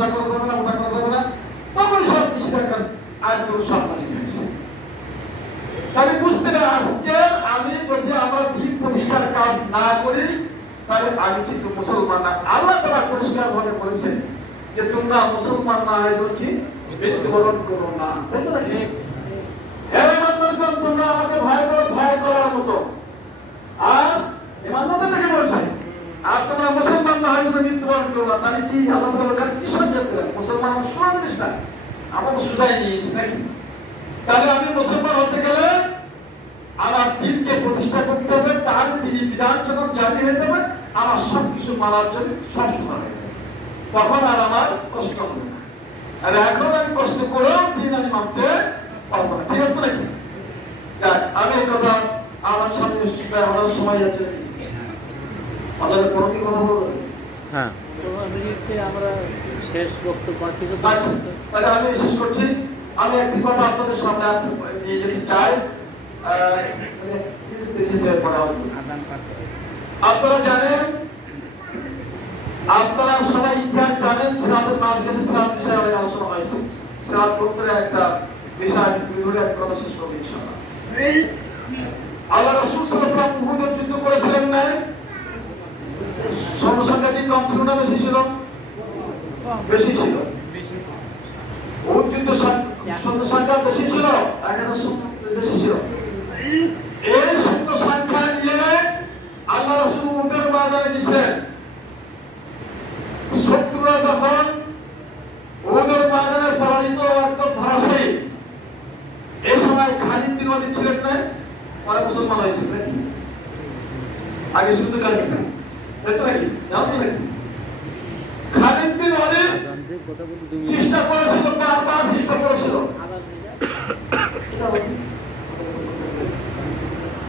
ওটা করা যাবে না, ওটা করা যাবে না, তখন সব নিষেধাজ্ঞার আয়াতগুলো সব নাযিল হয়েছে। তাহলে বুঝতে না আসছে আমি যদি আমার দিন প্রতিষ্ঠার কাজ না করি তাহলে আমি কিন্তু মুসলমান না। আল্লাহ তাআলা পরিষ্কার ভাবে বলেছেন যে তোমরা মুসলমান না হয়ে কি মৃত্যুবরণ করো না, তাই তো নাকি? হ্যাঁ ইমানদারগণ, তোমরা আমাকে ভয় করো, ভয় করার মতো। আর ইমানদারদেরকে বলছে আর তোমরা মুসলমান না হয়ে মৃত্যুবরণ করো না, তাহলে কি আল্লাহ তাআলা কি সংকেত দিলেন? মুসলমান শোনা জিনিস না, আমরা সুজাই নিয়েছি নাকি? তাহলে আমি মুসলমান হতে গেলে আমার দিনকে প্রতিষ্ঠা করতে হবে, তার তিনি বিধান যখন জারি হয়ে যাবে আমার সবকিছু মানার জন্য সব সোজা হয়ে যাবে, তখন আর আমার কষ্ট হবে না। আর এখন আমি কষ্ট করেও দিন আমি মানতে পারবো না, ঠিক আছে নাকি? আমি এই কথা আমার সামনে আমার সময় যাচ্ছে, আসলে কোনো কি কথা বলবো? হ্যাঁ, আমরা শেষ বক্তব্য কিছু তাহলে আমি শেষ করছি। আমি একটি কথা আপনাদের সামনে নিয়ে যেতে চাই। আপনারা জানেন, আপনারা সবাই ইতিহাস জানেন, সিরাতের মাস গেছে, সিরাত বিষয়ে অনেক আলোচনা হয়েছে। সিরাত বলতে একটা বিষয় এক কথা শেষ করবো ইনশাআল্লাহ। আল্লাহ রাসূল সাল্লাল্লাহু আলাইহি ওয়াসাল্লাম উহুদের যুদ্ধ করেছিলেন না? জনসংখ্যা কি কম ছিল না বেশি ছিল? বেশি ছিল। উহুদ যুদ্ধ সংখ্যা বেশি ছিল, 1000 বেশি ছিল। এই সৈন্য সংখ্যা নিয়ে আল্লাহ রাসূল উহুদের ময়দানে গেছিলেন। শত্রুরা যখন উহুদের ময়দানে পরাজিত একদম ধরাশায়ী, এই সময় খালিদ বিন ওয়ালিদ ছিলেন না? পরে মুসলমান হয়েছিলেন। আগে শুধু খালিদ না, তাই তো নাকি? জানেন নাকি? খালিদ বিন ওয়ালিদ চেষ্টা করেছিল, বারবার চেষ্টা করেছিল